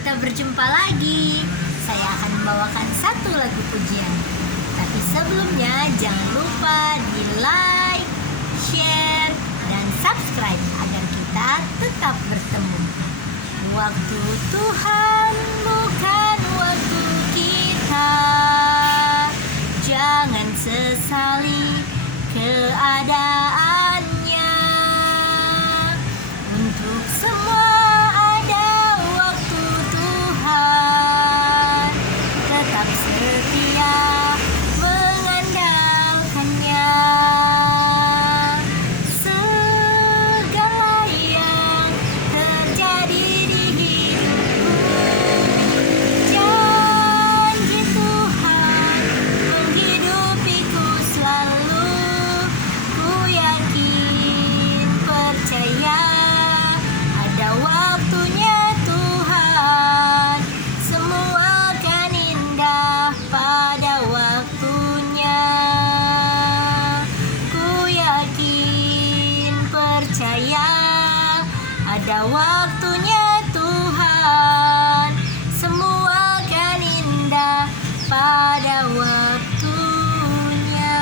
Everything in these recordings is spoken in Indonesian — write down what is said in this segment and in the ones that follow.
kita berjumpa lagi. Saya akan membawakan satu lagu pujian. Tapi sebelumnya jangan lupa di like, share, dan subscribe agar kita tetap bertemu. Waktu Tuhan bukan waktu kita. Jangan sesali keadaannya. Untuk semua ada waktu Tuhan. Tetap setia mengandalkannya. Segala yang terjadi di hidupku, janji Tuhan menghidupiku selalu. Ku yakin, percaya, ada waktunya Tuhan. Semua akan indah pada waktunya. Ku yakin, percaya, ada waktunya Tuhan. Semua akan indah pada waktunya.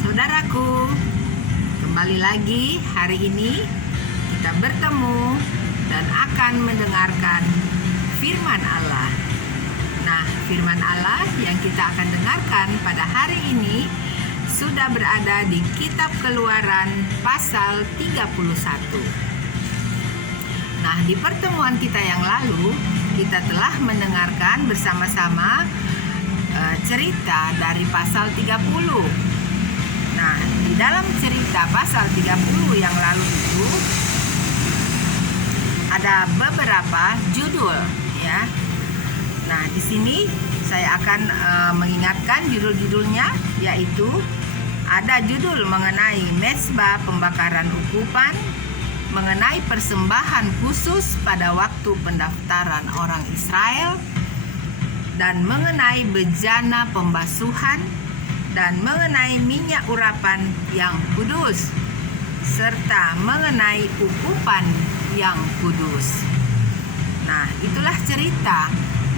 Saudaraku, kembali lagi hari ini kita bertemu dan akan mendengarkan firman Allah. Nah, firman Allah yang kita akan dengarkan pada hari ini sudah berada di kitab Keluaran pasal 31. Nah, di pertemuan kita yang lalu kita telah mendengarkan bersama-sama cerita dari pasal 30. Nah, di dalam cerita pasal 30 yang lalu itu ada beberapa judul, ya. Nah, di sini saya akan mengingatkan judul-judulnya, yaitu ada judul mengenai mezbah pembakaran ukupan, mengenai persembahan khusus pada waktu pendaftaran orang Israel, dan mengenai bejana pembasuhan, dan mengenai minyak urapan yang kudus, serta mengenai ukupan yang kudus. Nah, itulah cerita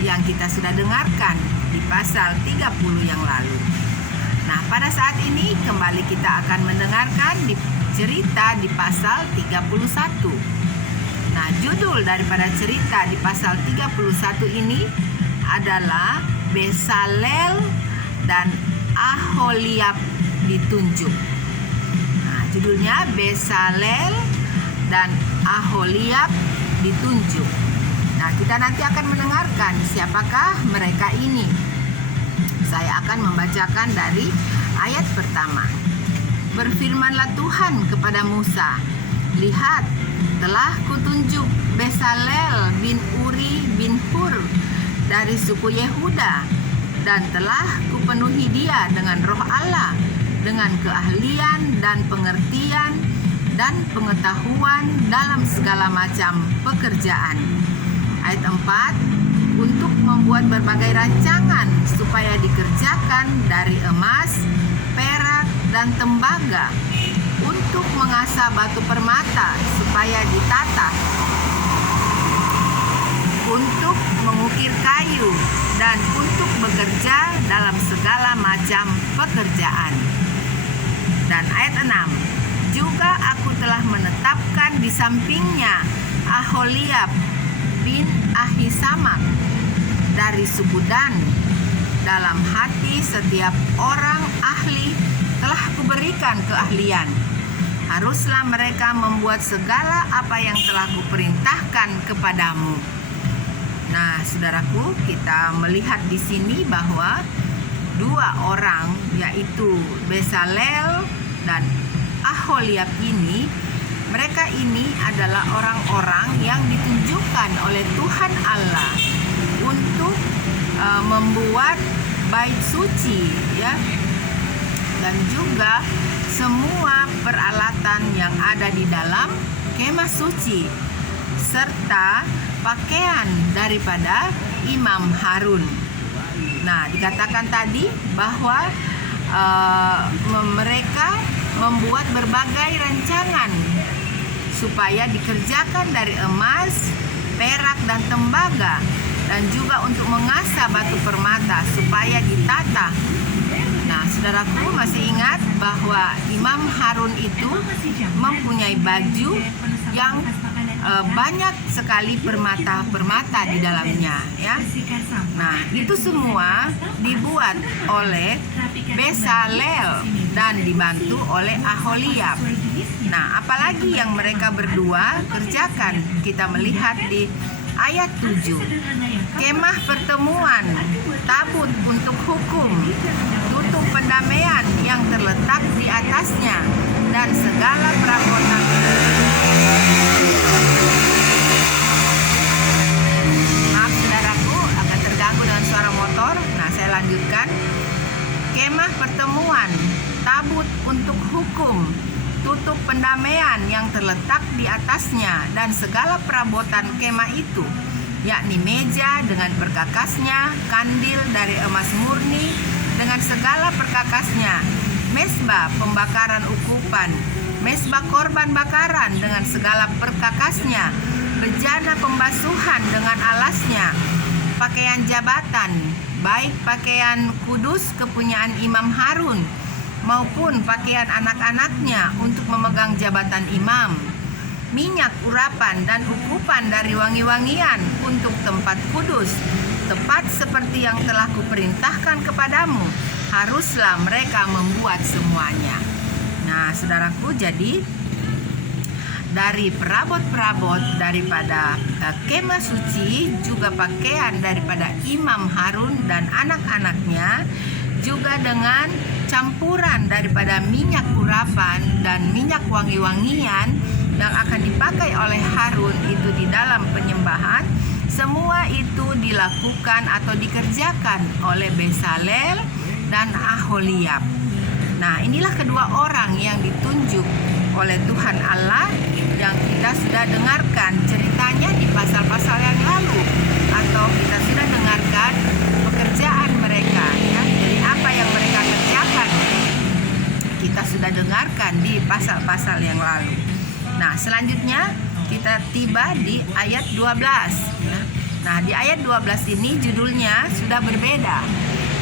yang kita sudah dengarkan di pasal 30 yang lalu. Nah, pada saat ini kembali kita akan mendengarkan di cerita di pasal 31. Nah, judul daripada cerita di pasal 31 ini adalah Besalel dan Aholiab ditunjuk. Nah, judulnya Besalel dan Aholiab ditunjuk. Nah, kita nanti akan mendengarkan siapakah mereka ini. Saya akan membacakan dari ayat pertama. Berfirmanlah Tuhan kepada Musa, lihat, telah kutunjuk Besalel bin Uri bin Hur dari suku Yehuda, dan telah kupenuhi dia dengan roh Allah, dengan keahlian dan pengertian dan pengetahuan dalam segala macam pekerjaan. Ayat 4, untuk membuat berbagai rancangan supaya dikerjakan dari emas, perak, dan tembaga, untuk mengasah batu permata supaya ditata, untuk mengukir kayu, dan untuk bekerja dalam segala macam pekerjaan. Dan ayat 6, juga aku telah menetapkan di sampingnya Aholiab bin Ahisamak dari suku Dan. Dalam hati setiap orang ahli telah kuberikan keahlian. Haruslah mereka membuat segala apa yang telah kuperintahkan kepadamu. Nah, saudaraku, kita melihat di sini bahwa dua orang, yaitu Besalel dan Aholiab ini, mereka ini adalah orang-orang yang ditunjukkan oleh Tuhan Allah untuk membuat bait suci, ya, dan juga semua peralatan yang ada di dalam kemah suci, serta pakaian daripada Imam Harun. Nah, dikatakan tadi bahwa mereka membuat berbagai rancangan supaya dikerjakan dari emas, perak, dan tembaga, dan juga untuk mengasah batu permata supaya ditata. Nah, saudaraku masih ingat bahwa Imam Harun itu mempunyai baju yang banyak sekali permata-permata di dalamnya, ya. Nah, itu semua dibuat oleh Bezalel dan dibantu oleh Aholiab. Nah, apalagi yang mereka berdua kerjakan? Kita melihat di ayat 7. Kemah pertemuan, tabut untuk hukum, tutup pendamaian yang terletak di atasnya, dan segala perabotan. Maaf saudaraku, akan terganggu dengan suara motor. Nah, saya lanjutkan. Kemah pertemuan, tabut untuk hukum, tutup pendamaian yang terletak di atasnya, dan segala perabotan kemah itu, yakni meja dengan perkakasnya, kandil dari emas murni dengan segala perkakasnya, mezbah pembakaran ukupan, mezbah korban bakaran dengan segala perkakasnya, bejana pembasuhan dengan alasnya, pakaian jabatan, baik pakaian kudus kepunyaan Imam Harun maupun pakaian anak-anaknya untuk memegang jabatan imam, minyak urapan dan ukupan dari wangi-wangian untuk tempat kudus, tepat seperti yang telah kuperintahkan kepadamu, haruslah mereka membuat semuanya. Nah, saudaraku, jadi dari perabot-perabot daripada kemah suci, juga pakaian daripada Imam Harun dan anak-anaknya, juga dengan campuran daripada minyak urapan dan minyak wangi-wangian yang akan dipakai oleh Harun itu di dalam penyembahan, semua itu dilakukan atau dikerjakan oleh Bezalel dan Aholiab. Nah, inilah kedua orang yang ditunjuk oleh Tuhan Allah yang kita sudah dengarkan ceritanya di pasal-pasal yang lalu, atau kita sudah dengarkan pekerjaan mereka, ya. Jadi apa yang mereka kerjakan kita sudah dengarkan di pasal-pasal yang lalu. Nah, selanjutnya kita tiba di ayat 12, ya. Nah, di ayat 12 ini judulnya sudah berbeda.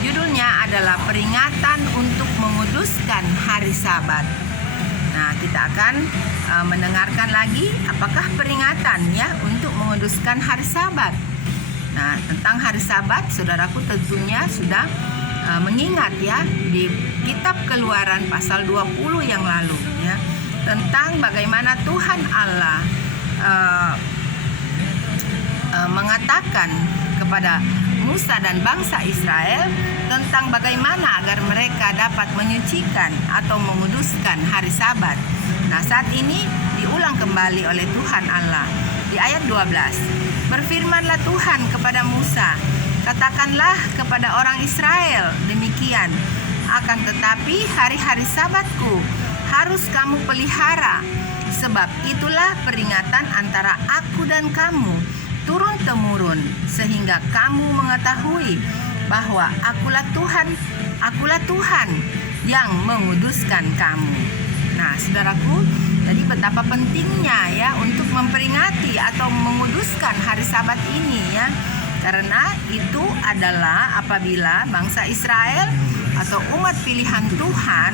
Judulnya adalah peringatan untuk menguduskan hari Sabat. Nah, kita akan mendengarkan lagi apakah peringatan, ya, untuk menguduskan hari Sabat. Nah, tentang hari Sabat, saudaraku tentunya sudah mengingat, ya, di kitab Keluaran pasal 20 yang lalu, ya, tentang bagaimana Tuhan Allah mengatakan kepada Musa dan bangsa Israel tentang bagaimana agar mereka dapat menyucikan atau menguduskan hari Sabat. Nah, saat ini diulang kembali oleh Tuhan Allah di ayat 12. Berfirmanlah Tuhan kepada Musa, katakanlah kepada orang Israel demikian, akan tetapi hari-hari Sabatku harus kamu pelihara, sebab itulah peringatan antara aku dan kamu turun-temurun, sehingga kamu mengetahui bahwa akulah Tuhan yang menguduskan kamu. Nah, saudaraku, jadi betapa pentingnya, ya, untuk memperingati atau menguduskan hari Sabat ini, ya, karena itu adalah apabila bangsa Israel atau umat pilihan Tuhan,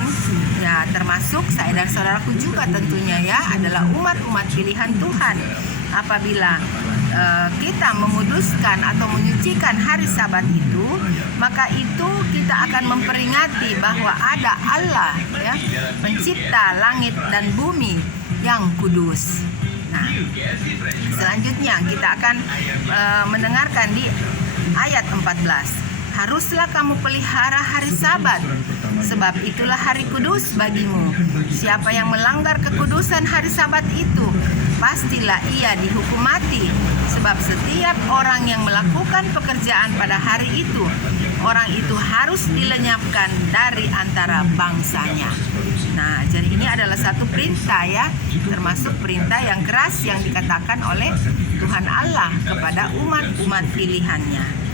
ya, termasuk saya dan saudaraku juga tentunya, ya, adalah umat-umat pilihan Tuhan. Apabila kita menguduskan atau menyucikan hari Sabat itu, maka itu kita akan memperingati bahwa ada Allah, ya, pencipta langit dan bumi yang kudus. Nah, selanjutnya kita akan mendengarkan di ayat 14. Haruslah kamu pelihara hari Sabat, sebab itulah hari kudus bagimu. Siapa yang melanggar kekudusan hari Sabat itu, pastilah ia dihukum mati. Sebab setiap orang yang melakukan pekerjaan pada hari itu, orang itu harus dilenyapkan dari antara bangsanya. Nah, jadi ini adalah satu perintah, ya, termasuk perintah yang keras yang dikatakan oleh Tuhan Allah kepada umat-umat pilihannya.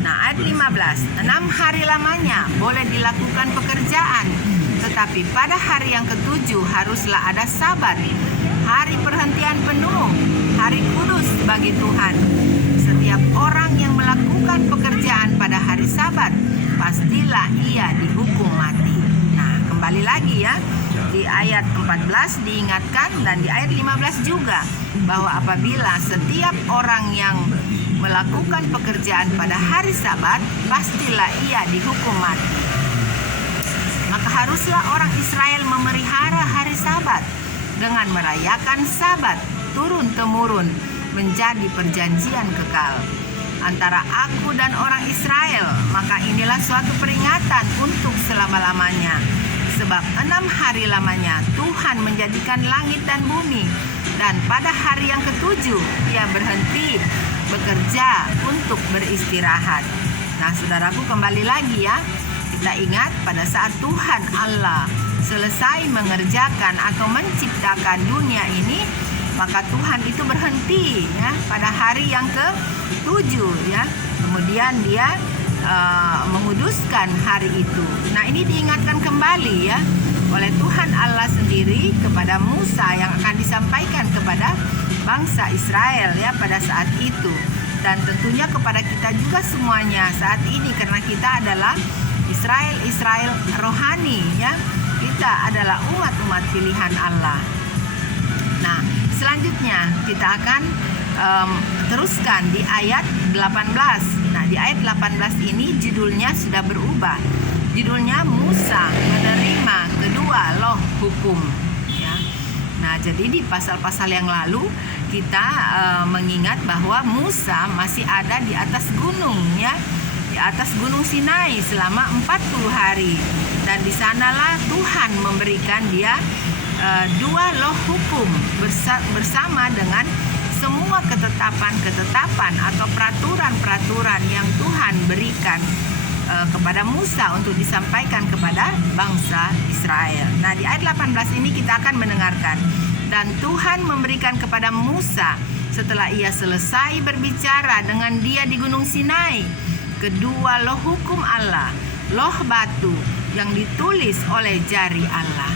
Nah, ayat 15, 6 hari lamanya boleh dilakukan pekerjaan, tetapi pada hari yang ketujuh haruslah ada Sabat, hari perhentian penuh, hari kudus bagi Tuhan. Setiap orang yang melakukan pekerjaan pada hari Sabat, pastilah ia dihukum mati. Nah, kembali lagi ya, di ayat 14 diingatkan dan di ayat 15 juga, bahwa apabila setiap orang yang melakukan pekerjaan pada hari Sabat, pastilah ia dihukum mati. Maka haruslah orang Israel memelihara hari Sabat dengan merayakan Sabat turun-temurun menjadi perjanjian kekal antara aku dan orang Israel. Maka inilah suatu peringatan untuk selama-lamanya. Sebab 6 hari lamanya Tuhan menjadikan langit dan bumi, dan pada hari yang ke-7 Ia berhenti bekerja untuk beristirahat. Nah, saudaraku, kembali lagi ya, kita ingat pada saat Tuhan Allah selesai mengerjakan atau menciptakan dunia ini, maka Tuhan itu berhenti ya pada hari yang ke-7 ya. Kemudian Dia menguduskan hari itu. Nah, ini diingatkan kembali ya oleh Tuhan Allah sendiri kepada Musa yang akan disampaikan kepada bangsa Israel ya pada saat itu, dan tentunya kepada kita juga semuanya saat ini, karena kita adalah Israel rohani ya. Kita adalah umat-umat pilihan Allah. Nah, selanjutnya kita akan teruskan di ayat 18. Nah, di ayat 18 ini judulnya sudah berubah. Judulnya Musa menerima kedua loh hukum ya. Nah, jadi di pasal-pasal yang lalu kita mengingat bahwa Musa masih ada di atas gunung ya, di atas gunung Sinai selama 40 hari, dan di sanalah Tuhan memberikan dia dua loh hukum bersama dengan semua ketetapan atau peraturan-peraturan yang Tuhan berikan kepada Musa untuk disampaikan kepada bangsa Israel. Nah, di ayat 18 ini kita akan mendengarkan, dan Tuhan memberikan kepada Musa setelah ia selesai berbicara dengan dia di gunung Sinai kedua loh hukum Allah, loh batu yang ditulis oleh jari Allah.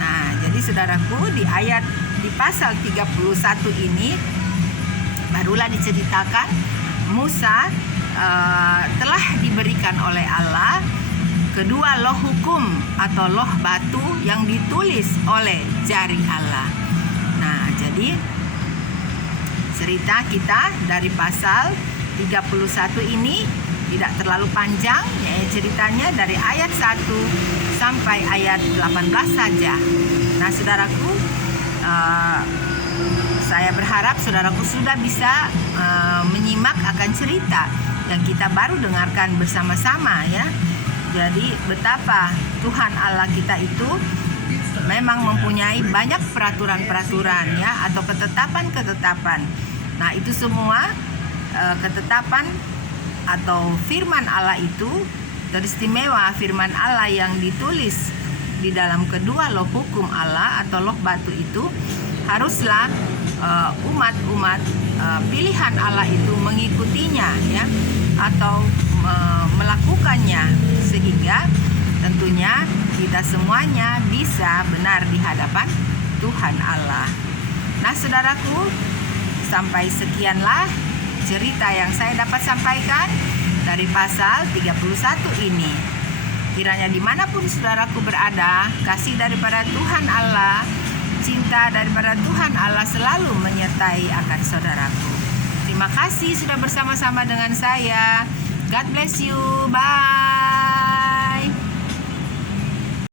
Nah, jadi saudaraku, di pasal 31 ini barulah diceritakan Musa telah diberikan oleh Allah kedua loh hukum atau loh batu yang ditulis oleh jari Allah. Nah, jadi cerita kita dari pasal 31 ini tidak terlalu panjang ya, ceritanya dari ayat 1 sampai ayat 18 saja. Nah, saudaraku, saya berharap saudaraku sudah bisa menyimak akan cerita yang kita baru dengarkan bersama-sama ya. Jadi betapa Tuhan Allah kita itu memang mempunyai banyak peraturan-peraturan ya, atau ketetapan-ketetapan. Nah, itu semua ketetapan atau firman Allah itu teristimewa, firman Allah yang ditulis di dalam kedua loh hukum Allah atau loh batu itu haruslah umat-umat pilihan Allah itu mengikutinya ya, atau melakukannya, sehingga tentunya kita semuanya bisa benar di hadapan Tuhan Allah. Nah, saudaraku, sampai sekianlah cerita yang saya dapat sampaikan dari pasal 31 ini. Kiranya dimanapun saudaraku berada, kasih daripada Tuhan Allah, cinta daripada Tuhan Allah selalu menyertai akan saudaraku. Terima kasih sudah bersama-sama dengan saya. God bless you. Bye.